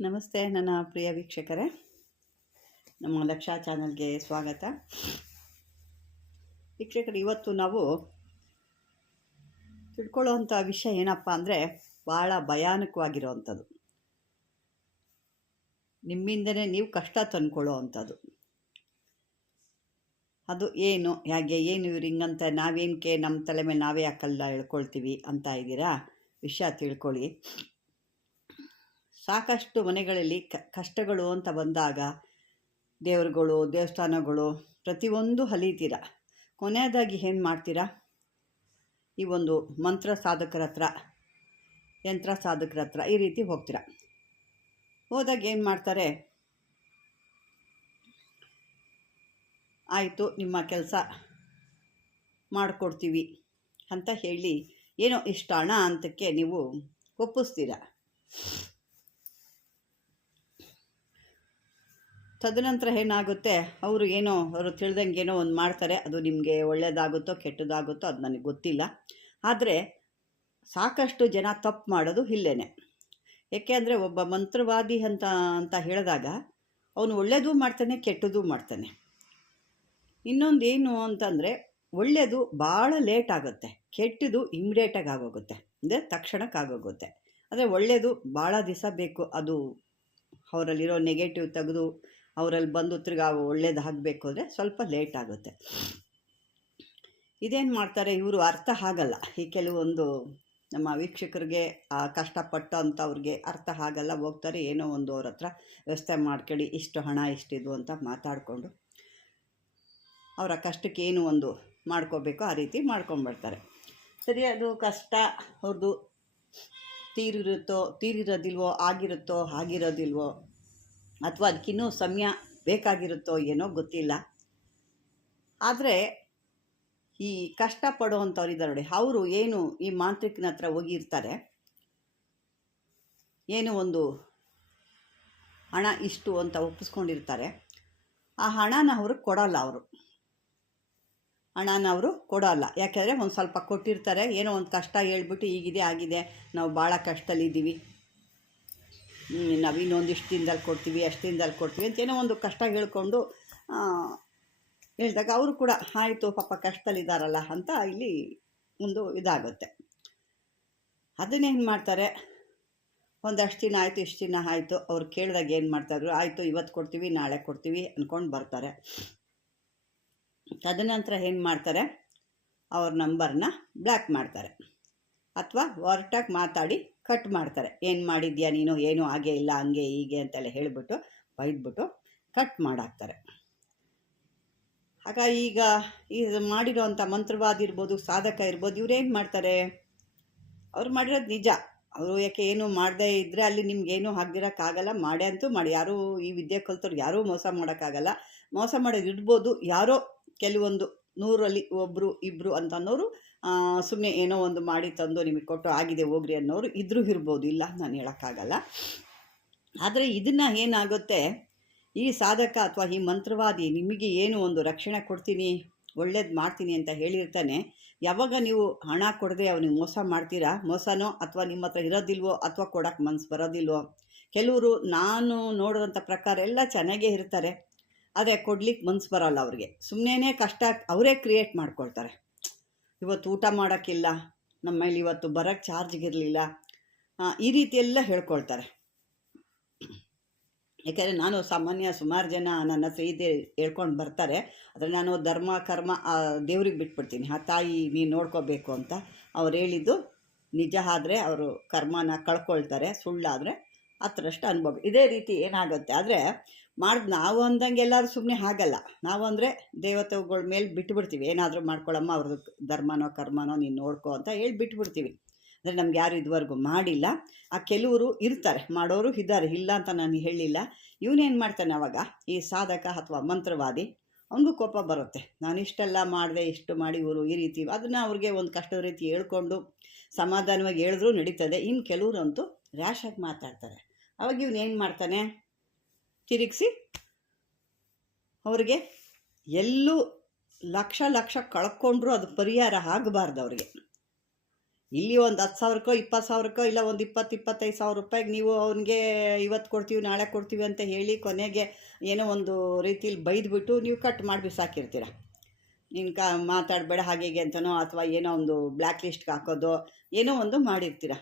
ನಮಸ್ತೆ ನನ್ನ ಪ್ರಿಯ ವೀಕ್ಷಕರೇ. ನಮ್ಮ ಲಕ್ಷಾ ಚಾನಲ್ಗೆ ಸ್ವಾಗತ. ವೀಕ್ಷಕರು, ಇವತ್ತು ನಾವು ತಿಳ್ಕೊಳ್ಳೋವಂಥ ವಿಷಯ ಏನಪ್ಪ ಅಂದರೆ ಭಾಳ ಭಯಾನಕವಾಗಿರೋವಂಥದ್ದು. ನಿಮ್ಮಿಂದನೇ ನೀವು ಕಷ್ಟ ತಂದ್ಕೊಳ್ಳೋ ಅಂಥದ್ದು ಅದು ಏನು, ಹೇಗೆ, ಏನು ಇವ್ರು ಹಿಂಗಂತ ನಾವೇನಕ್ಕೆ ನಮ್ಮ ತಲೆ ಮೇಲೆ ನಾವೇ ಯಾಕಲ್ಲ ಹೇಳ್ಕೊಳ್ತೀವಿ ಅಂತ ಇದ್ದೀರಾ? ವಿಷಯ ತಿಳ್ಕೊಳ್ಳಿ. ಸಾಕಷ್ಟು ಮನೆಗಳಲ್ಲಿ ಕಷ್ಟಗಳು ಅಂತ ಬಂದಾಗ ದೇವರುಗಳು, ದೇವಸ್ಥಾನಗಳು, ಪ್ರತಿಯೊಂದು ಹಲೀತೀರ. ಕೊನೆಯದಾಗಿ ಏನು ಮಾಡ್ತೀರಾ? ಈ ಒಂದು ಮಂತ್ರ ಸಾಧಕರ ಹತ್ರ, ಯಂತ್ರ ಸಾಧಕರ ಹತ್ರ ಈ ರೀತಿ ಹೋಗ್ತೀರ. ಹೋದಾಗ ಏನು ಮಾಡ್ತಾರೆ? ಆಯಿತು, ನಿಮ್ಮ ಕೆಲಸ ಮಾಡಿಕೊಡ್ತೀವಿ ಅಂತ ಹೇಳಿ, ಏನೋ ಇಷ್ಟ ಹಣ ಅಂತಕ್ಕೆ ನೀವು ಒಪ್ಪಿಸ್ತೀರ. ತದನಂತರ ಏನಾಗುತ್ತೆ? ಅವರು ಏನೋ, ಅವರು ತಿಳಿದಂಗೆ ಏನೋ ಒಂದು ಮಾಡ್ತಾರೆ, ಅದು ನಿಮಗೆ ಒಳ್ಳೆಯದಾಗುತ್ತೋ ಕೆಟ್ಟದಾಗುತ್ತೋ ಅದು ನನಗೆ ಗೊತ್ತಿಲ್ಲ. ಆದರೆ ಸಾಕಷ್ಟು ಜನ ತಪ್ಪು ಮಾಡೋದು ಇಲ್ಲೇನೆ. ಏಕೆ ಅಂದರೆ ಒಬ್ಬ ಮಂತ್ರವಾದಿ ಅಂತ ಅಂತ ಹೇಳಿದಾಗ ಅವನು ಒಳ್ಳೆಯದು ಮಾಡ್ತಾನೆ, ಕೆಟ್ಟದೂ ಮಾಡ್ತಾನೆ. ಇನ್ನೊಂದು ಏನು ಅಂತಂದರೆ ಒಳ್ಳೆಯದು ಭಾಳ ಲೇಟ್ ಆಗುತ್ತೆ. ಕೆಟ್ಟದು ಇಮ್ಮಿಡಿಯೇಟಾಗಿ ಆಗೋಗುತ್ತೆ. ಅಂದರೆ ತಕ್ಷಣಕ್ಕೆ ಆಗೋಗುತ್ತೆ. ಆದರೆ ಒಳ್ಳೆಯದು ಭಾಳ ದಿವಸ ಬೇಕು. ಅದು ಅವರಲ್ಲಿರೋ ನೆಗೆಟಿವ್ ತೆಗೆದು ಅವರಲ್ಲಿ ಬಂದು ತಿರ್ಗಾ ಒಳ್ಳೇದು ಆಗಬೇಕು ಅಂದರೆ ಸ್ವಲ್ಪ ಲೇಟ್ ಆಗುತ್ತೆ. ಇದೇನು ಮಾಡ್ತಾರೆ ಇವರು ಅರ್ಥ ಆಗಲ್ಲ. ಈ ಕೆಲವೊಂದು ನಮ್ಮ ವೀಕ್ಷಕರಿಗೆ, ಆ ಕಷ್ಟಪಟ್ಟು ಅಂಥವ್ರಿಗೆ ಅರ್ಥ ಆಗಲ್ಲ, ಹೋಗ್ತಾರೆ ಏನೋ ಒಂದು ಅವ್ರ ಹತ್ರ ವ್ಯವಸ್ಥೆ ಮಾಡ್ಕೊಳ್ಳಿ, ಇಷ್ಟು ಹಣ ಇಷ್ಟಿದು ಅಂತ ಮಾತಾಡಿಕೊಂಡು ಅವರ ಕಷ್ಟಕ್ಕೆ ಏನು ಒಂದು ಮಾಡ್ಕೋಬೇಕು ಆ ರೀತಿ ಮಾಡ್ಕೊಂಡ್ಬಿಡ್ತಾರೆ. ಸರಿ, ಅದು ಕಷ್ಟ ಅವ್ರದ್ದು ತೀರಿರುತ್ತೋ, ತೀರಿರೋದಿಲ್ವೋ, ಆಗಿರುತ್ತೋ, ಆಗಿರೋದಿಲ್ವೋ ಅಥವಾ ಅದಕ್ಕಿನ್ನೂ ಸಮಯ ಬೇಕಾಗಿರುತ್ತೋ ಏನೋ ಗೊತ್ತಿಲ್ಲ. ಆದರೆ ಈ ಕಷ್ಟಪಡುವಂಥವ್ರು ಇದ್ದಾರೆ ನೋಡಿ, ಅವರು ಏನು ಈ ಮಾಂತ್ರಿಕನ ಹತ್ರ ಹೋಗಿರ್ತಾರೆ. ಏನು ಒಂದು ಹಣ ಇಷ್ಟು ಅಂತ ಒಪ್ಪಿಸ್ಕೊಂಡಿರ್ತಾರೆ. ಆ ಹಣನ ಅವರು ಕೊಡಲ್ಲ ಅವರು. ಹಣನ ಅವರು ಕೊಡೋಲ್ಲ. ಯಾಕೆಂದರೆ ಒಂದು ಸ್ವಲ್ಪ ಕೊಟ್ಟಿರ್ತಾರೆ. ಏನೋ ಒಂದು ಕಷ್ಟ ಹೇಳ್ಬಿಟ್ಟು ಈಗಿದೆ, ಆಗಿದೆ. ನಾವು ಭಾಳ ಕಷ್ಟದಲ್ಲಿದ್ದೀವಿ. ನಾವು ಇನ್ನೊಂದಿಷ್ಟು ದಿನದಲ್ಲಿ ಕೊಡ್ತೀವಿ, ಅಷ್ಟು ದಿನದಲ್ಲಿ ಕೊಡ್ತೀವಿ ಅಂತ ಏನೋ ಒಂದು ಕಷ್ಟ ಹೇಳ್ಕೊಂಡು ಹೇಳಿದಾಗ ಅವರು ಕೂಡ, ಆಯಿತು ಪಾಪ ಕಷ್ಟದಲ್ಲಿದ್ದಾರಲ್ಲ ಅಂತ ಇಲ್ಲಿ ಒಂದು ಇದಾಗುತ್ತೆ. ಅದನ್ನೇನು ಮಾಡ್ತಾರೆ? ಒಂದಷ್ಟು ದಿನ ಆಯಿತು, ಇಷ್ಟು ದಿನ ಆಯಿತು, ಅವ್ರು ಕೇಳಿದಾಗ ಏನು ಮಾಡ್ತಾರೆ ಆಯಿತು ಇವತ್ತು ಕೊಡ್ತೀವಿ, ನಾಳೆ ಕೊಡ್ತೀವಿ ಅಂದ್ಕೊಂಡು ಬರ್ತಾರೆ. ತದನಂತರ ಏನು ಮಾಡ್ತಾರೆ? ಅವ್ರ ನಂಬರ್ನ ಬ್ಲ್ಯಾಕ್ ಮಾಡ್ತಾರೆ. ಅಥವಾ ಹೊರಟಾಗಿ ಮಾತಾಡಿ ಕಟ್ ಮಾಡ್ತಾರೆ. ಏನು ಮಾಡಿದ್ಯಾ ನೀನು? ಏನೂ ಹಾಗೆ ಇಲ್ಲ, ಹಂಗೆ ಹೀಗೆ ಅಂತೆಲ್ಲ ಹೇಳಿಬಿಟ್ಟು ಬೈದ್ಬಿಟ್ಟು ಕಟ್ ಮಾಡಾಕ್ತಾರೆ. ಆಗ ಈಗ ಇದು ಮಾಡಿರೋವಂಥ ಮಂತ್ರವಾದ ಇರ್ಬೋದು, ಸಾಧಕ ಇರ್ಬೋದು ಇವ್ರೇನು ಮಾಡ್ತಾರೆ? ಅವ್ರು ಮಾಡಿರೋದು ನಿಜ. ಅವರು ಯಾಕೆ ಏನು ಮಾಡದೇ ಇದ್ದರೆ ಅಲ್ಲಿ ನಿಮ್ಗೇನು ಆಗದಿರೋಕ್ಕಾಗಲ್ಲ ಮಾಡೇ ಅಂತೂ ಮಾಡಿ. ಯಾರೂ ಈ ವಿದ್ಯೆ ಕಲ್ತವ್ರು ಯಾರೂ ಮೋಸ ಮಾಡೋಕ್ಕಾಗಲ್ಲ ಮೋಸ ಮಾಡೋದು ಇಡ್ಬೋದು ಯಾರೋ ಕೆಲವೊಂದು. ನೂರಲ್ಲಿ ಒಬ್ಬರು ಇಬ್ಬರು ಅಂತ ಅನ್ನೋರು ಸುಮ್ಮನೆ ಏನೋ ಒಂದು ಮಾಡಿ ತಂದು ನಿಮಗೆ ಕೊಟ್ಟು ಆಗಿದೆ ಹೋಗ್ರಿ ಅನ್ನೋರು ಇದ್ರೂ ಇರ್ಬೋದು. ಇಲ್ಲ, ನಾನು ಹೇಳೋಕ್ಕಾಗಲ್ಲ. ಆದರೆ ಇದನ್ನು ಏನಾಗುತ್ತೆ? ಈ ಸಾಧಕ ಅಥವಾ ಈ ಮಂತ್ರವಾದಿ ನಿಮಗೆ ಏನು ಒಂದು ರಕ್ಷಣೆ ಕೊಡ್ತೀನಿ, ಒಳ್ಳೇದು ಮಾಡ್ತೀನಿ ಅಂತ ಹೇಳಿರ್ತಾನೆ, ಯಾವಾಗ ನೀವು ಹಣ ಕೊಡದೆ ಅವನಿಗೆ ಮೋಸ ಮಾಡ್ತೀರಾ? ಮೋಸನೋ ಅಥವಾ ನಿಮ್ಮ ಹತ್ರ ಇರೋದಿಲ್ವೋ ಅಥವಾ ಕೊಡೋಕ್ಕೆ ಮನ್ಸು ಬರೋದಿಲ್ವೋ? ಕೆಲವರು ನಾನು ನೋಡಿದಂಥ ಪ್ರಕಾರ ಎಲ್ಲ ಚೆನ್ನಾಗೇ ಇರ್ತಾರೆ. ಆದರೆ ಕೊಡ್ಲಿಕ್ಕೆ ಮನ್ಸು ಬರೋಲ್ಲ ಅವ್ರಿಗೆ. ಸುಮ್ಮನೆ ಕಷ್ಟ ಅವರೇ ಕ್ರಿಯೇಟ್ ಮಾಡ್ಕೊಳ್ತಾರೆ. ಇವತ್ತು ಊಟ ಮಾಡೋಕ್ಕಿಲ್ಲ, ನಮ್ಮ ಮೇಲೆ ಇವತ್ತು ಬರೋಕ್ಕೆ ಚಾರ್ಜ್ಗಿರಲಿಲ್ಲ ಈ ರೀತಿ ಎಲ್ಲ ಹೇಳ್ಕೊಳ್ತಾರೆ. ಯಾಕೆಂದರೆ ನಾನು ಸಾಮಾನ್ಯ ಸುಮಾರು ಜನ ನನ್ನ ಸ್ನೇಹಿತರು ಹೇಳ್ಕೊಂಡು ಬರ್ತಾರೆ. ಆದರೆ ನಾನು ಧರ್ಮ, ಕರ್ಮ ದೇವ್ರಿಗೆ ಬಿಟ್ಬಿಡ್ತೀನಿ. ಆ ತಾಯಿ ನೀನು ನೋಡ್ಕೋಬೇಕು ಅಂತ ಅವ್ರು ಹೇಳಿದ್ದು. ನಿಜ ಆದರೆ ಅವರು ಕರ್ಮನ ಕಳ್ಕೊಳ್ತಾರೆ. ಸುಳ್ಳಾದರೆ ಹತ್ರಷ್ಟು ಅನುಭವ. ಇದೇ ರೀತಿ ಏನಾಗುತ್ತೆ ಆದರೆ ಮಾಡಿದ್ ನಾವು ಅಂದಂಗೆ ಎಲ್ಲರೂ ಸುಮ್ಮನೆ ಆಗಲ್ಲ ನಾವು ಅಂದರೆ ದೇವತೆಗಳ ಮೇಲೆ ಬಿಟ್ಟುಬಿಡ್ತೀವಿ ಏನಾದರೂ ಮಾಡ್ಕೊಳ್ಳಮ್ಮ ಅವ್ರದ್ದು ಧರ್ಮನೋ, ಕರ್ಮನೋ, ನೀನು ನೋಡ್ಕೋ ಅಂತ ಹೇಳಿ ಬಿಟ್ಬಿಡ್ತೀವಿ. ಅಂದರೆ ನಮ್ಗೆ ಯಾರು ಇದುವರೆಗೂ ಮಾಡಿಲ್ಲ. ಆ ಕೆಲವರು ಇರ್ತಾರೆ. ಮಾಡೋರು ಇದ್ದಾರೆ. ಇಲ್ಲ ಅಂತ ನಾನು ಹೇಳಿಲ್ಲ. ಇವನೇನು ಮಾಡ್ತಾನೆ ಅವಾಗ? ಈ ಸಾಧಕ ಅಥವಾ ಮಂತ್ರವಾದಿ, ಅವನಿಗೂ ಕೋಪ ಬರುತ್ತೆ. ನಾನು ಇಷ್ಟೆಲ್ಲ ಮಾಡಿದೆ, ಇಷ್ಟು ಮಾಡಿ ಇವರು ಈ ರೀತಿ ಅದನ್ನು ಅವ್ರಿಗೆ ಒಂದು ಕಷ್ಟದ ರೀತಿ ಹೇಳ್ಕೊಂಡು ಸಮಾಧಾನವಾಗಿ ಹೇಳಿದ್ರೂ ನಡೀತದೆ. ಇನ್ನು ಕೆಲವರಂತೂ ರ್ಯಾಶಾಗಿ ಮಾತಾಡ್ತಾರೆ. ಅವಾಗ ಇವನು ಏನು ಮಾಡ್ತಾನೆ? ತಿರುಗಿಸಿ ಅವ್ರಿಗೆ ಎಲ್ಲೂ ಲಕ್ಷ ಲಕ್ಷ ಕಳ್ಕೊಂಡ್ರೂ ಅದು ಪರಿಹಾರ ಆಗಬಾರ್ದು ಅವ್ರಿಗೆ. ಇಲ್ಲಿ ಒಂದು ಹತ್ತು ಸಾವಿರಕ್ಕೋ, ಇಪ್ಪತ್ತು ಸಾವಿರಕ್ಕೋ, ಇಲ್ಲ ಒಂದು ಇಪ್ಪತ್ತು ಇಪ್ಪತ್ತೈದು ಸಾವಿರ ರೂಪಾಯಿಗೆ ನೀವು ಅವನಿಗೆ ಇವತ್ತು ಕೊಡ್ತೀವಿ, ನಾಳೆ ಕೊಡ್ತೀವಿ ಅಂತ ಹೇಳಿ ಕೊನೆಗೆ ಏನೋ ಒಂದು ರೀತಿಲಿ ಬೈದ್ಬಿಟ್ಟು ನೀವು ಕಟ್ ಮಾಡಿ ಸಾಕಿರ್ತೀರ. ನೀನು ಕ, ಮಾತಾಡಬೇಡ ಹೀಗೆ ಅಂತನೋ ಅಥವಾ ಏನೋ ಒಂದು ಬ್ಲ್ಯಾಕ್ ಲಿಸ್ಟ್ಗೆ ಹಾಕೋದು ಏನೋ ಒಂದು ಮಾಡಿರ್ತೀರ.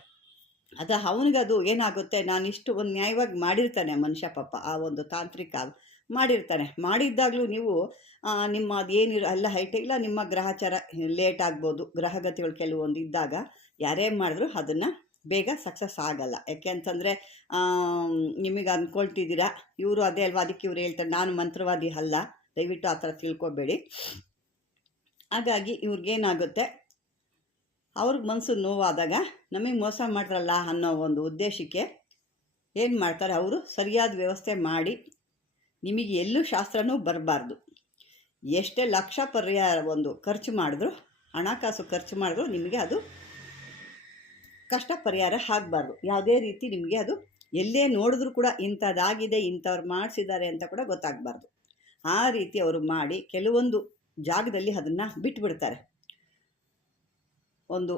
ಅದು ಅವನಿಗದು ಏನಾಗುತ್ತೆ? ನಾನು ಇಷ್ಟು ಒಂದು ನ್ಯಾಯವಾಗಿ ಮಾಡಿರ್ತಾನೆ ಮನುಷ್ಯ ಪಾಪ, ಆ ಒಂದು ತಾಂತ್ರಿಕ ಮಾಡಿರ್ತಾನೆ. ಮಾಡಿದ್ದಾಗಲೂ ನೀವು ನಿಮ್ಮ ಅದೇನಿರೋ ಎಲ್ಲ ಹೈಟ್, ಇಲ್ಲ ನಿಮ್ಮ ಗ್ರಹಚಾರ ಲೇಟ್ ಆಗ್ಬೋದು, ಗ್ರಹಗತಿಗಳು ಕೆಲವೊಂದು ಇದ್ದಾಗ ಯಾರೇ ಮಾಡಿದ್ರು ಅದನ್ನು ಬೇಗ ಸಕ್ಸಸ್ ಆಗಲ್ಲ. ಯಾಕೆ ಅಂತಂದರೆ ನಿಮಗೆ ಅಂದ್ಕೊಳ್ತಿದ್ದೀರಾ? ಇವರು ಅದೇ ಅಲ್ವಾ? ಅದಕ್ಕೆ ಇವ್ರು ಹೇಳ್ತಾರೆ, ನಾನು ಮಂತ್ರವಾದಿ ಅಲ್ಲ. ದಯವಿಟ್ಟು ಆ ಥರ ತಿಳ್ಕೊಬೇಡಿ. ಹಾಗಾಗಿ ಇವ್ರಿಗೇನಾಗುತ್ತೆ ಅವ್ರಿಗೆ ಮನಸ್ಸು ನೋವಾದಾಗ ನಮಗೆ ಮೋಸ ಮಾಡ್ರಲ್ಲ ಅನ್ನೋ ಒಂದು ಉದ್ದೇಶಕ್ಕೆ ಏನು ಮಾಡ್ತಾರೆ ಅವರು? ಸರಿಯಾದ ವ್ಯವಸ್ಥೆ ಮಾಡಿ ನಿಮಗೆ ಎಲ್ಲೂ ಶಾಸ್ತ್ರನೂ ಬರಬಾರ್ದು. ಎಷ್ಟೇ ಲಕ್ಷ ಪರ್ಯಾಯ ಒಂದು ಖರ್ಚು ಮಾಡಿದ್ರು, ಹಣಕಾಸು ಖರ್ಚು ಮಾಡಿದ್ರು, ನಿಮಗೆ ಅದು ಕಷ್ಟ ಪರಿಹಾರ ಆಗಬಾರ್ದು. ಯಾವುದೇ ರೀತಿ ನಿಮಗೆ ಅದು ಎಲ್ಲೇ ನೋಡಿದ್ರೂ ಕೂಡ ಇಂಥದ್ದಾಗಿದೆ, ಇಂಥವ್ರು ಮಾಡಿಸಿದ್ದಾರೆ ಅಂತ ಕೂಡ ಗೊತ್ತಾಗಬಾರ್ದು. ಆ ರೀತಿ ಅವರು ಮಾಡಿ ಕೆಲವೊಂದು ಜಾಗದಲ್ಲಿ ಅದನ್ನು ಬಿಟ್ಬಿಡ್ತಾರೆ. ಒಂದು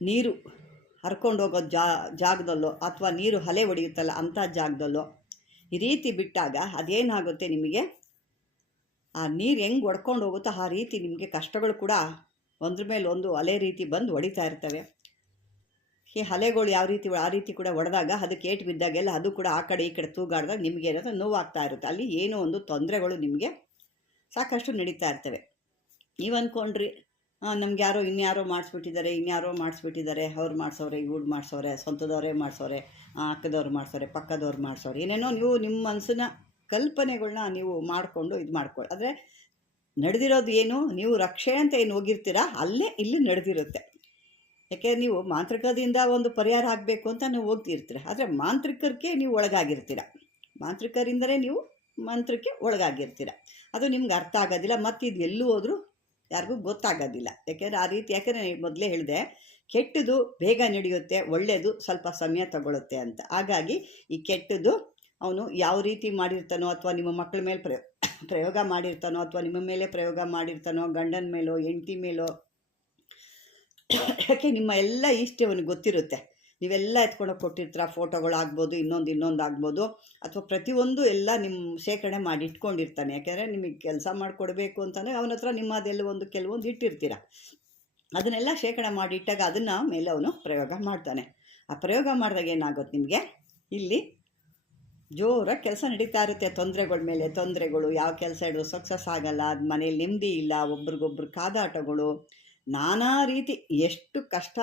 ನೀರು ಹರ್ಕೊಂಡು ಹೋಗೋ ಜಾ, ಜಾಗದಲ್ಲೋ ಅಥವಾ ನೀರು ಹಲೆ ಹೊಡೆಯುತ್ತಲ್ಲ ಅಂಥ ಜಾಗದಲ್ಲೋ, ಈ ರೀತಿ ಬಿಟ್ಟಾಗ ಅದೇನಾಗುತ್ತೆ ನಿಮಗೆ? ಆ ನೀರು ಹೆಂಗೆ ಒಡ್ಕೊಂಡು ಹೋಗುತ್ತೋ ಆ ರೀತಿ ನಿಮಗೆ ಕಷ್ಟಗಳು ಕೂಡ ಒಂದ್ರ ಮೇಲೆ ಒಂದು ಅಲೆ ರೀತಿ ಬಂದು ಹೊಡಿತಾ ಇರ್ತವೆ. ಈ ಅಲೆಗಳು ಯಾವ ರೀತಿ, ಆ ರೀತಿ ಕೂಡ ಒಡೆದಾಗ ಅದಕ್ಕೆ ಏಟು ಬಿದ್ದಾಗೆಲ್ಲ ಅದು ಕೂಡ ಆ ಕಡೆ ಈ ಕಡೆ ತೂಗಾಡಿದಾಗ ನಿಮಗೆ ಏನಾದರೂ ನೋವಾಗ್ತಾ ಇರುತ್ತೆ. ಅಲ್ಲಿ ಏನೋ ಒಂದು ತೊಂದರೆಗಳು ನಿಮಗೆ ಸಾಕಷ್ಟು ನಡೀತಾ ಇರ್ತವೆ. ನೀವು ಅಂದ್ಕೊಂಡ್ರಿ ನಮ್ಗೆ ಯಾರೋ ಇನ್ಯಾರೋ ಮಾಡಿಸ್ಬಿಟ್ಟಿದ್ದಾರೆ ಇನ್ಯಾರೋ ಮಾಡಿಸ್ಬಿಟ್ಟಿದ್ದಾರೆ. ಅವ್ರು ಮಾಡಿಸೋರೆ ಇವ್ರು ಮಾಡಿಸೋರೆ, ಸ್ವಂತದವರೇ ಮಾಡಿಸೋರೆ ಅಕ್ಕದವ್ರು ಮಾಡಿಸೋರೆ, ಪಕ್ಕದವ್ರು ಮಾಡಿಸೋರೆ. ಏನೇನೋ ನೀವು ನಿಮ್ಮ ಮನಸ್ಸಿನ ಕಲ್ಪನೆಗಳನ್ನ ನೀವು ಮಾಡಿಕೊಂಡು ಇದು ಮಾಡ್ಕೊಳ್ಳಿ. ಆದರೆ ನಡೆದಿರೋದು ಏನು? ನೀವು ರಕ್ಷೆ ಅಂತ ಏನು ಹೋಗಿರ್ತೀರಾ? ಅಲ್ಲೇ ಇಲ್ಲಿ ನಡೆದಿರುತ್ತೆ. ಯಾಕೆ ನೀವು ಮಾಂತ್ರಿಕದಿಂದ ಒಂದು ಪರಿಹಾರ ಆಗಬೇಕು ಅಂತ ನೀವು ಹೋಗ್ತಿರ್ತೀರ. ಆದರೆ ಮಾಂತ್ರಿಕರಿಗೆ ನೀವು ಒಳಗಾಗಿರ್ತೀರ. ಮಾಂತ್ರಿಕರಿಂದಲೇ ನೀವು ಮಂತ್ರಕ್ಕೆ ಒಳಗಾಗಿರ್ತೀರ. ಅದು ನಿಮ್ಗೆ ಅರ್ಥ ಆಗೋದಿಲ್ಲ. ಮತ್ತು ಇದು ಎಲ್ಲೂ ಹೋದರೂ ಯಾರಿಗೂ ಗೊತ್ತಾಗೋದಿಲ್ಲ. ಯಾಕೆಂದರೆ ಆ ರೀತಿ, ಯಾಕೆಂದರೆ ಮೊದಲೇ ಹೇಳಿದೆ ಕೆಟ್ಟದು ಬೇಗ ನಡೆಯುತ್ತೆ ಒಳ್ಳೆಯದು ಸ್ವಲ್ಪ ಸಮಯ ತಗೊಳುತ್ತೆ ಅಂತ. ಹಾಗಾಗಿ ಈ ಕೆಟ್ಟದು ಅವನು ಯಾವ ರೀತಿ ಮಾಡಿರ್ತಾನೋ ಅಥವಾ ನಿಮ್ಮ ಮಕ್ಕಳ ಮೇಲೆ ಪ್ರಯೋ, ಪ್ರಯೋಗ ಮಾಡಿರ್ತಾನೋ ಅಥವಾ ನಿಮ್ಮ ಮೇಲೆ ಪ್ರಯೋಗ ಮಾಡಿರ್ತಾನೋ, ಗಂಡನ ಮೇಲೋ, ಹೆಂಡತಿ ಮೇಲೋ, ಯಾಕೆ ನಿಮ್ಮ ಎಲ್ಲ ಇಷ್ಟ ಅವನಿಗೆ ಗೊತ್ತಿರುತ್ತೆ. ನೀವೆಲ್ಲ ಎತ್ಕೊಂಡೋಗಿ ಕೊಟ್ಟಿರ್ತೀರ, ಫೋಟೋಗಳಾಗ್ಬೋದು, ಇನ್ನೊಂದು ಇನ್ನೊಂದು ಆಗ್ಬೋದು, ಅಥವಾ ಪ್ರತಿಯೊಂದು ಎಲ್ಲ ನಿಮ್ಮ ಶೇಖರಣೆ ಮಾಡಿ ಇಟ್ಕೊಂಡಿರ್ತಾನೆ. ಯಾಕೆಂದರೆ ನಿಮಗೆ ಕೆಲಸ ಮಾಡಿಕೊಡ್ಬೇಕು ಅಂತಂದರೆ ಅವನ ಹತ್ರ ನಿಮ್ಮದೆಲ್ಲ ಒಂದು ಕೆಲವೊಂದು ಇಟ್ಟಿರ್ತೀರ. ಅದನ್ನೆಲ್ಲ ಶೇಖರಣೆ ಮಾಡಿಟ್ಟಾಗ ಅದನ್ನು ಮೇಲೆ ಅವನು ಪ್ರಯೋಗ ಮಾಡ್ತಾನೆ. ಆ ಪ್ರಯೋಗ ಮಾಡಿದಾಗ ಏನಾಗುತ್ತೆ ನಿಮಗೆ? ಇಲ್ಲಿ ಜೋರಾಗಿ ಕೆಲಸ ನಡೀತಾ ಇರುತ್ತೆ. ತೊಂದರೆಗಳ ಮೇಲೆ ತೊಂದರೆಗಳು, ಯಾವ ಕೆಲಸ ಹಿಡಿದು ಸಕ್ಸಸ್ ಆಗಲ್ಲ, ಅದು ಮನೇಲಿ ನೆಮ್ಮದಿ ಇಲ್ಲ, ಒಬ್ರಿಗೊಬ್ರು ಕಾದಾಟಗಳು, ನಾನಾ ರೀತಿ ಎಷ್ಟು ಕಷ್ಟ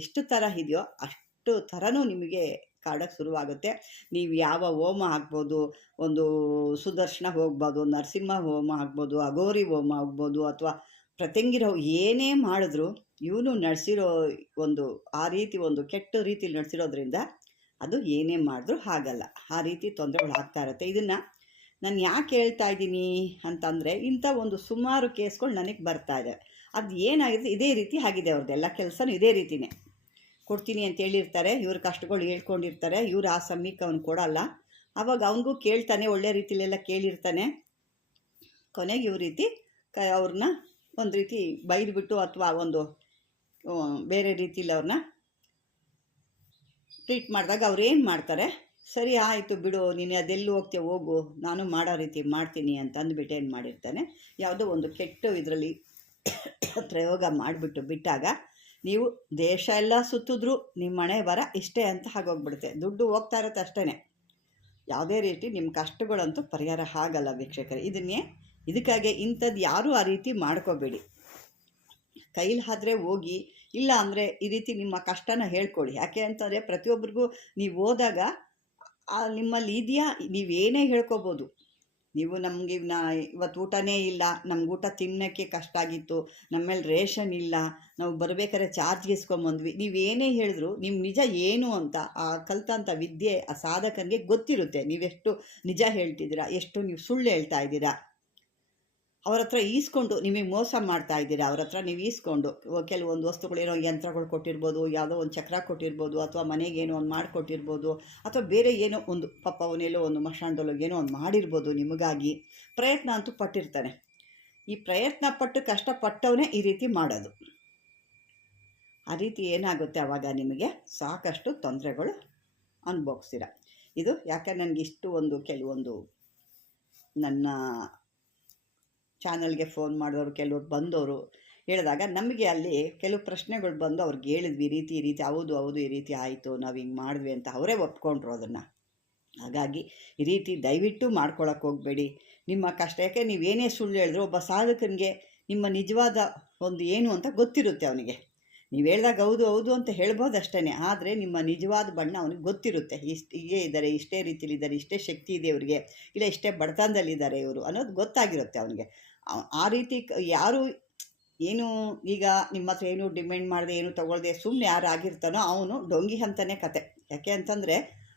ಎಷ್ಟು ಥರ ಇದೆಯೋ ಅಷ್ಟು ಥರನೂ ನಿಮಗೆ ಕಾಡೋಕ್ಕೆ ಶುರುವಾಗುತ್ತೆ. ನೀವು ಯಾವ ಹೋಮ ಆಗ್ಬೋದು, ಒಂದು ಸುದರ್ಶನ ಹೋಗ್ಬೋದು, ನರಸಿಂಹ ಹೋಮ ಆಗ್ಬೋದು ಅಗೋರಿ ಹೋಮ ಆಗ್ಬೋದು, ಅಥವಾ ಪ್ರತಿಂಗಿರೋ ಏನೇ ಮಾಡಿದ್ರು ಇವನು ನಡೆಸಿರೋ ಒಂದು, ಆ ರೀತಿ ಒಂದು ಕೆಟ್ಟ ರೀತಿಲಿ ನಡೆಸಿರೋದ್ರಿಂದ ಅದು ಏನೇ ಮಾಡಿದ್ರೂ ಆಗಲ್ಲ ಆ ರೀತಿ ತೊಂದರೆಗಳು ಆಗ್ತಾ ಇರುತ್ತೆ. ಇದನ್ನು ನಾನು ಯಾಕೆ ಹೇಳ್ತಾ ಇದ್ದೀನಿ ಅಂತಂದರೆ, ಇಂಥ ಒಂದು ಸುಮಾರು ಕೇಸ್ಗಳು ನನಗೆ ಬರ್ತಾ ಇದೆ. ಅದು ಏನಾಗಿದೆ, ಇದೇ ರೀತಿ ಆಗಿದೆ ಅವ್ರದ್ದೆಲ್ಲ ಕೆಲಸನೂ ಇದೇ ರೀತಿನೇ. ಕೊಡ್ತೀನಿ ಅಂತ ಹೇಳಿರ್ತಾರೆ. ಇವ್ರ ಕಷ್ಟಗಳು ಹೇಳ್ಕೊಂಡಿರ್ತಾರೆ. ಇವ್ರು ಆ ಸಮಯಕ್ಕೆ ಅವ್ನು ಕೊಡಲ್ಲ. ಆವಾಗ ಅವನಿಗೂ ಕೇಳ್ತಾನೆ, ಒಳ್ಳೆ ರೀತಿಲೆಲ್ಲ ಕೇಳಿರ್ತಾನೆ. ಕೊನೆಗೆ ಇವ್ರ ರೀತಿ ಕ ಅವ್ರನ್ನ ಒಂದು ರೀತಿ ಬೈದ್ಬಿಟ್ಟು ಅಥವಾ ಒಂದು ಬೇರೆ ರೀತಿಲಿ ಅವ್ರನ್ನ ಟ್ರೀಟ್ ಮಾಡಿದಾಗ ಅವ್ರು ಏನು ಮಾಡ್ತಾರೆ? ಸರಿ, ಆಯಿತು ಬಿಡು, ನೀನು ಅದೆಲ್ಲಿ ಹೋಗ್ತೀಯ ಹೋಗು, ನಾನು ಮಾಡೋ ರೀತಿ ಮಾಡ್ತೀನಿ ಅಂತ ಅಂದ್ಬಿಟ್ಟು ಏನು ಮಾಡಿರ್ತಾನೆ? ಯಾವುದೋ ಒಂದು ಕೆಟ್ಟ ಇದರಲ್ಲಿ ಪ್ರಯೋಗ ಮಾಡಿಬಿಟ್ಟು ಬಿಟ್ಟಾಗ ನೀವು ದೇಶ ಎಲ್ಲ ಸುತ್ತಿದ್ರು ನಿಮ್ಮ ಮನೆ ಬರ ಇಷ್ಟೇ ಅಂತ ಆಗೋಗ್ಬಿಡುತ್ತೆ ದುಡ್ಡು ಹೋಗ್ತಾ ಇರುತ್ತೆ ಅಷ್ಟೇ ಯಾವುದೇ ರೀತಿ ನಿಮ್ಮ ಕಷ್ಟಗಳಂತೂ ಪರಿಹಾರ ಆಗಲ್ಲ ವೀಕ್ಷಕರೇ. ಇದನ್ನೇ ಇದಕ್ಕಾಗಿ ಇಂಥದ್ದು ಯಾರೂ ಆ ರೀತಿ ಮಾಡ್ಕೋಬೇಡಿ. ಕೈಲಿ ಆದರೆ ಹೋಗಿ, ಇಲ್ಲ ಅಂದರೆ ಈ ರೀತಿ ನಿಮ್ಮ ಕಷ್ಟನ ಹೇಳ್ಕೊಳ್ಳಿ. ಯಾಕೆ ಅಂತಂದರೆ ಪ್ರತಿಯೊಬ್ಬರಿಗೂ ನೀವು ಹೋದಾಗ ನಿಮ್ಮಲ್ಲಿ ಇದೆಯಾ? ನೀವೇನೇ ಹೇಳ್ಕೊಬೋದು. ನೀವು ನಮಗೆ ಇವತ್ತು ಊಟನೇ ಇಲ್ಲ, ನಮ್ಗೆ ಊಟ ತಿನ್ನೋಕ್ಕೆ ಕಷ್ಟ ಆಗಿತ್ತು ನಮ್ಮಲ್ಲಿ ರೇಷನ್ ಇಲ್ಲ, ನಾವು ಬರಬೇಕಾದ್ರೆ ಚಾರ್ಜ್ ಇಸ್ಕೊಂಬಂದ್ವಿ ನೀವೇನೇ ಹೇಳಿದ್ರು ನಿಮ್ಮ ನಿಜ ಏನು ಅಂತ ಆ ಕಲ್ತಂಥ ವಿದ್ಯೆ ಆ ಸಾಧಕನಿಗೆ ಗೊತ್ತಿರುತ್ತೆ. ನೀವೆಷ್ಟು ನಿಜ ಹೇಳ್ತಿದ್ದೀರಾ, ಎಷ್ಟು ನೀವು ಸುಳ್ಳು ಹೇಳ್ತಾ ಇದ್ದೀರಾ. ಅವ್ರ ಹತ್ರ ಈಸ್ಕೊಂಡು ನಿಮಗೆ ಮೋಸ ಮಾಡ್ತಾ ಇದ್ದೀರಾ, ಅವ್ರ ಹತ್ರ ನೀವು ಈಸ್ಕೊಂಡು ಕೆಲವೊಂದು ವಸ್ತುಗಳು ಏನೋ ಯಂತ್ರಗಳು ಕೊಟ್ಟಿರ್ಬೋದು, ಯಾವುದೋ ಒಂದು ಚಕ್ರ ಕೊಟ್ಟಿರ್ಬೋದು, ಅಥವಾ ಮನೆಗೆ ಏನೋ ಒಂದು ಮಾಡಿಕೊಟ್ಟಿರ್ಬೋದು, ಅಥವಾ ಬೇರೆ ಏನೋ ಒಂದು ಪಾಪ ಅವನೆಲ್ಲೋ ಒಂದು ಮಶಾಣದೊಳಗೆ ಏನೋ ಒಂದು ಮಾಡಿರ್ಬೋದು ನಿಮಗಾಗಿ, ಪ್ರಯತ್ನ ಅಂತೂ ಪಟ್ಟಿರ್ತಾನೆ. ಈ ಪ್ರಯತ್ನ ಪಟ್ಟು ಕಷ್ಟಪಟ್ಟವನೇ ಈ ರೀತಿ ಮಾಡೋದು. ಆ ರೀತಿ ಏನಾಗುತ್ತೆ ಆವಾಗ ನಿಮಗೆ ಸಾಕಷ್ಟು ತೊಂದರೆಗಳು ಅನುಭವಿಸ್ತೀರ. ಇದು ಯಾಕೆ ನನಗೆ ಇಷ್ಟು ಒಂದು ಕೆಲವೊಂದು ನನ್ನ ಚಾನಲ್ಗೆ ಫೋನ್ ಮಾಡಿದವರು, ಕೆಲವ್ರು ಬಂದವರು ಹೇಳಿದಾಗ ನಮಗೆ ಅಲ್ಲಿ ಕೆಲವು ಪ್ರಶ್ನೆಗಳು ಬಂದು ಅವ್ರಿಗೆ ಹೇಳಿದ್ವಿ, ಈ ರೀತಿ ರೀತಿ, ಹೌದು ಹೌದು, ಈ ರೀತಿ ಆಯಿತು, ನಾವು ಹಿಂಗೆ ಮಾಡಿದ್ವಿ ಅಂತ ಅವರೇ ಒಪ್ಕೊಂಡ್ರು ಅದನ್ನು. ಹಾಗಾಗಿ ಈ ರೀತಿ ದಯವಿಟ್ಟು ಮಾಡ್ಕೊಳಕ್ಕೆ ಹೋಗಬೇಡಿ. ನಿಮ್ಮ ಕಷ್ಟ, ಯಾಕೆ ನೀವೇನೇ ಸುಳ್ಳು ಹೇಳಿದ್ರು ಒಬ್ಬ ಸಾಧಕನಿಗೆ ನಿಮ್ಮ ನಿಜವಾದ ಒಂದು ಏನು ಅಂತ ಗೊತ್ತಿರುತ್ತೆ ಅವನಿಗೆ. ನೀವು ಹೇಳಿದಾಗ ಹೌದು ಹೌದು ಅಂತ ಹೇಳ್ಬೋದು ಅಷ್ಟೇ ಆದರೆ ನಿಮ್ಮ ನಿಜವಾದ ಬಣ್ಣ ಅವನಿಗೆ ಗೊತ್ತಿರುತ್ತೆ. ಇಷ್ಟು, ಹೀಗೆ ಇದ್ದಾರೆ ಇಷ್ಟೇ ರೀತಿಲಿದ್ದಾರೆ ಇಷ್ಟೇ ಶಕ್ತಿ ಇದೆ ಇವರಿಗೆ, ಇಲ್ಲ ಇಷ್ಟೇ ಬಡತನದಲ್ಲಿದ್ದಾರೆ ಇವರು ಅನ್ನೋದು ಗೊತ್ತಾಗಿರುತ್ತೆ ಅವನಿಗೆ. ಆ ರೀತಿ ಯಾರು ಏನು ಈಗ ನಿಮ್ಮ ಹತ್ರ ಏನು ಡಿಮ್ಯಾಂಡ್ ಮಾಡದೆ, ಏನು ತೊಗೊಳ್ದೆ ಸುಮ್ಮನೆ ಯಾರು ಆಗಿರ್ತಾನೋ ಅವನು ಡೊಂಗಿ ಅಂತಲೇ ಕತೆ. ಯಾಕೆ ಅಂತಂದರೆ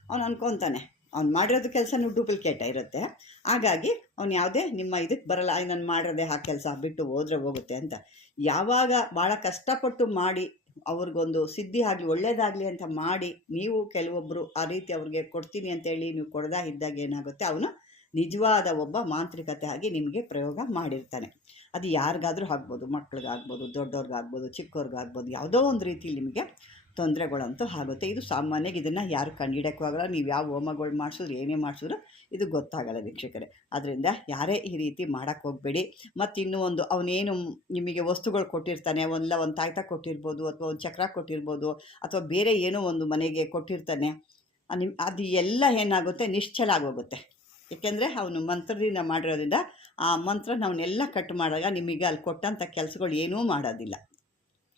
ಅವನು ಅನ್ಕೊತಾನೆ. ಅವ್ನು ಮಾಡಿರೋದು ಕೆಲಸನೂ ಡೂಪ್ಲಿಕೇಟ್ ಇರುತ್ತೆ. ಹಾಗಾಗಿ ಅವ್ನು ಯಾವುದೇ ನಿಮ್ಮ ಇದಕ್ಕೆ ಬರಲ್ಲ ನಾನು ಮಾಡಿರೋದೆ ಆ ಕೆಲಸ ಬಿಟ್ಟು ಹೋದ್ರೆ ಹೋಗುತ್ತೆ ಅಂತ. ಯಾವಾಗ ಭಾಳ ಕಷ್ಟಪಟ್ಟು ಮಾಡಿ ಅವ್ರಿಗೊಂದು ಸಿದ್ಧಿ ಆಗಲಿ, ಒಳ್ಳೇದಾಗಲಿ ಅಂತ ಮಾಡಿ ನೀವು ಕೆಲವೊಬ್ಬರು ಆ ರೀತಿ ಅವ್ರಿಗೆ ಕೊಡ್ತೀನಿ ಅಂತೇಳಿ ನೀವು ಕೊಡದಾ ಇದ್ದಾಗ ಏನಾಗುತ್ತೆ? ಅವನು ನಿಜವಾದ ಒಬ್ಬ ಮಾಂತ್ರಿಕತೆ ಆಗಿ ನಿಮಗೆ ಪ್ರಯೋಗ ಮಾಡಿರ್ತಾನೆ. ಅದು ಯಾರಿಗಾದರೂ ಆಗ್ಬೋದು, ಮಕ್ಳಿಗಾಗ್ಬೋದು, ದೊಡ್ಡವ್ರಿಗಾಗ್ಬೋದು ಚಿಕ್ಕವ್ರಿಗಾಗ್ಬೋದು ಯಾವುದೋ ಒಂದು ರೀತಿಲಿ ನಿಮಗೆ ತೊಂದರೆಗಳಂತೂ ಆಗುತ್ತೆ. ಇದು ಸಾಮಾನ್ಯವಾಗಿ ಇದನ್ನು ಯಾರು ಕಂಡುಹಿಡಕ್ಕೂ ಆಗಲ್ಲ. ನೀವು ಯಾವ ಹೋಮಗಳು ಮಾಡಿಸಿದ್ರು, ಏನೇ ಮಾಡಿಸಿದ್ರು ಇದು ಗೊತ್ತಾಗಲ್ಲ ವೀಕ್ಷಕರೇ. ಅದರಿಂದ ಯಾರೇ ಈ ರೀತಿ ಮಾಡೋಕ್ಕೆ ಹೋಗಬೇಡಿ. ಮತ್ತು ಇನ್ನೂ ಒಂದು ಅವನೇನು ನಿಮಗೆ ವಸ್ತುಗಳು ಕೊಟ್ಟಿರ್ತಾನೆ ಒಂದಲ್ಲ ಒಂದು ತಾಯ್ತ ಕೊಟ್ಟಿರ್ಬೋದು, ಅಥವಾ ಒಂದು ಚಕ್ರ ಕೊಟ್ಟಿರ್ಬೋದು, ಅಥವಾ ಬೇರೆ ಏನೋ ಒಂದು ಮನೆಗೆ ಕೊಟ್ಟಿರ್ತಾನೆ ನಿಮ್ಮ ನಿಮ್ ಅದು ಎಲ್ಲ ಏನಾಗುತ್ತೆ? ನಿಶ್ಚಲ ಆಗೋಗುತ್ತೆ. ಏಕೆಂದರೆ ಅವನು ಮಂತ್ರದಿಂದ ಮಾಡಿರೋದ್ರಿಂದ ಆ ಮಂತ್ರ ನಾವನ್ನೆಲ್ಲ ಕಟ್ ಮಾಡಿದಾಗ ನಿಮಗೆ ಅಲ್ಲಿ ಕೊಟ್ಟಂಥ ಕೆಲಸಗಳು ಏನೂ ಮಾಡೋದಿಲ್ಲ.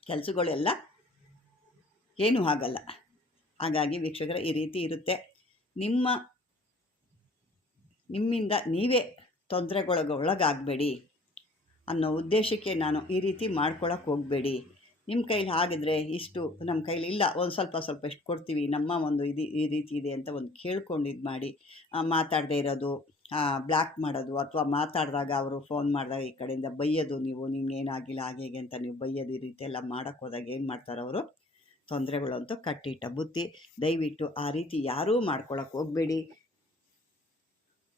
ಕೆಲಸಗಳೆಲ್ಲ ಏನೂ ಆಗಲ್ಲ. ಹಾಗಾಗಿ ವೀಕ್ಷಕರ, ಈ ರೀತಿ ಇರುತ್ತೆ. ನಿಮ್ಮ, ನಿಮ್ಮಿಂದ ನೀವೇ ತೊಂದರೆಗೊಳಗೆ ಒಳಗಾಗಬೇಡಿ ಅನ್ನೋ ಉದ್ದೇಶಕ್ಕೆ ನಾನು ಈ ರೀತಿ ಮಾಡ್ಕೊಳಕ್ಕೆ ಹೋಗಬೇಡಿ. ನಿಮ್ಮ ಕೈಲಿ ಆಗಿದ್ರೆ ಇಷ್ಟು ನಮ್ಮ ಕೈಲಿ ಇಲ್ಲ, ಒಂದು ಸ್ವಲ್ಪ ಸ್ವಲ್ಪ ಇಷ್ಟು ಕೊಡ್ತೀವಿ, ನಮ್ಮ ಒಂದು ಇದು, ಈ ರೀತಿ ಇದೆ ಅಂತ ಒಂದು ಕೇಳ್ಕೊಂಡು ಇದು ಮಾಡಿ ಮಾತಾಡದೇ ಇರೋದು ಬ್ಲಾಕ್ ಮಾಡೋದು, ಅಥವಾ ಮಾತಾಡಿದಾಗ ಅವರು ಫೋನ್ ಮಾಡಿದಾಗ ಈ ಕಡೆಯಿಂದ ಬೈಯೋದು, ನೀವು ನಿಮ್ಗೇನಾಗಿಲ್ಲ ಹಾಗೆ ಹೀಗೆ ಅಂತ ನೀವು ಬೈಯೋದು, ಈ ರೀತಿ ಎಲ್ಲ ಮಾಡೋಕ್ಕೆ ಹೋದಾಗ ಏನು ಮಾಡ್ತಾರೆ ಅವರು? ತೊಂದರೆಗಳಂತೂ ಕಟ್ಟಿಟ್ಟ ಬುತ್ತಿ. ದಯವಿಟ್ಟು ಆ ರೀತಿ ಯಾರೂ ಮಾಡ್ಕೊಳಕ್ಕೆ ಹೋಗಬೇಡಿ.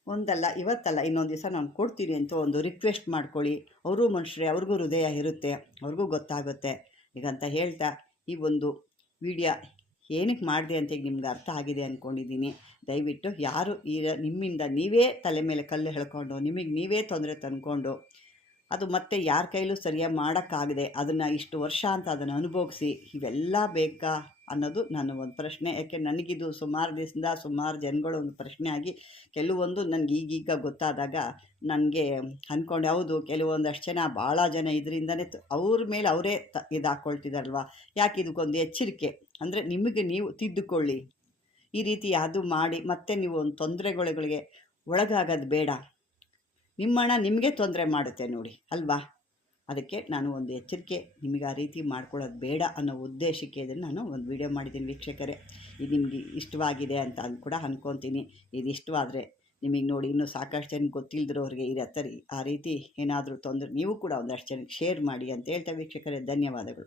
ಒಂದಲ್ಲ, ಇವತ್ತಲ್ಲ, ಇನ್ನೊಂದು ದಿವಸ ನಾನು ಕೊಡ್ತೀನಿ ಅಂತ ಒಂದು ರಿಕ್ವೆಸ್ಟ್ ಮಾಡ್ಕೊಳ್ಳಿ. ಅವರು ಮನುಷ್ಯರೇ, ಅವ್ರಿಗೂ ಹೃದಯ ಇರುತ್ತೆ, ಅವ್ರಿಗೂ ಗೊತ್ತಾಗುತ್ತೆ. ಈಗಂತ ಹೇಳ್ತಾ ಈ ಒಂದು ವಿಡಿಯೋ ಏನಕ್ಕೆ ಮಾಡಿದೆ ಅಂತ ಈಗ ನಿಮ್ಗೆ ಅರ್ಥ ಆಗಿದೆ ಅಂದ್ಕೊಂಡಿದ್ದೀನಿ ದಯವಿಟ್ಟು ಯಾರು ಈ ನಿಮ್ಮಿಂದ ನೀವೇ ತಲೆ ಮೇಲೆ ಕಲ್ಲು ಹೇಳ್ಕೊಂಡು, ನಿಮಗೆ ನೀವೇ ತೊಂದರೆ ತಂದ್ಕೊಂಡು, ಅದು ಮತ್ತೆ ಯಾರ ಕೈಲೂ ಸರಿಯಾಗಿ ಮಾಡೋಕ್ಕಾಗದೆ ಅದನ್ನು ಇಷ್ಟು ವರ್ಷ ಅಂತ ಅದನ್ನು ಅನುಭವಿಸಿ ಇವೆಲ್ಲ ಬೇಕಾ? ಅನ್ನೋದು ನನ್ನ ಒಂದು ಪ್ರಶ್ನೆ. ಯಾಕೆ ನನಗಿದು ಸುಮಾರು ದಿವಸದಿಂದ ಸುಮಾರು ಜನಗಳು ಒಂದು ಪ್ರಶ್ನೆ ಆಗಿ ಕೆಲವೊಂದು ನನಗೆ ಈಗೀಗ ಗೊತ್ತಾದಾಗ ನನಗೆ ಅಂದ್ಕೊಂಡೆ ಹೌದು ಕೆಲವೊಂದಷ್ಟು ಜನ ಭಾಳ ಜನ ಇದರಿಂದನೇ ಅವ್ರ ಮೇಲೆ ಅವರೇ ತ ಇದು ಹಾಕ್ಕೊಳ್ತಿದಾರಲ್ವ ಯಾಕೆ ಇದಕ್ಕೊಂದು ಎಚ್ಚರಿಕೆ? ಅಂದರೆ ನಿಮಗೆ ನೀವು ತಿದ್ದುಕೊಳ್ಳಿ. ಈ ರೀತಿ ಅದು ಮಾಡಿ ಮತ್ತೆ ನೀವು ಒಂದು ತೊಂದರೆಗಳಿಗೆ ಒಳಗಾಗೋದು ಬೇಡ. ನಿಮ್ಮ ಹಣ ನಿಮಗೆ ತೊಂದರೆ ಮಾಡುತ್ತೆ ನೋಡಿ, ಅಲ್ವಾ? ಅದಕ್ಕೆ ನಾನು ಒಂದು ಎಚ್ಚರಿಕೆ ನಿಮಗೆ ಆ ರೀತಿ ಮಾಡ್ಕೊಳ್ಳೋದು ಬೇಡ ಅನ್ನೋ ಉದ್ದೇಶಕ್ಕೆ ಇದನ್ನು ನಾನು ಒಂದು ವಿಡಿಯೋ ಮಾಡಿದ್ದೀನಿ ವೀಕ್ಷಕರೇ. ಇದು ನಿಮಗೆ ಇಷ್ಟವಾಗಿದೆ ಅಂತ ಅಂದು ಕೂಡ ಅಂದ್ಕೊತೀನಿ ಇದು ಇಷ್ಟವಾದರೆ ನಿಮಗೆ ನೋಡಿ ಇನ್ನೂ ಸಾಕಷ್ಟು ಜನ ಗೊತ್ತಿಲ್ಲದಿರೋರಿಗೆ ಈ ಹತ್ತರಿ ಆ ರೀತಿ ಏನಾದರೂ ತೊಂದರೆ ನೀವು ಕೂಡ ಒಂದಷ್ಟು ಜನಕ್ಕೆ ಶೇರ್ ಮಾಡಿ ಅಂತ ಹೇಳ್ತಾ ವೀಕ್ಷಕರೇ, ಧನ್ಯವಾದಗಳು.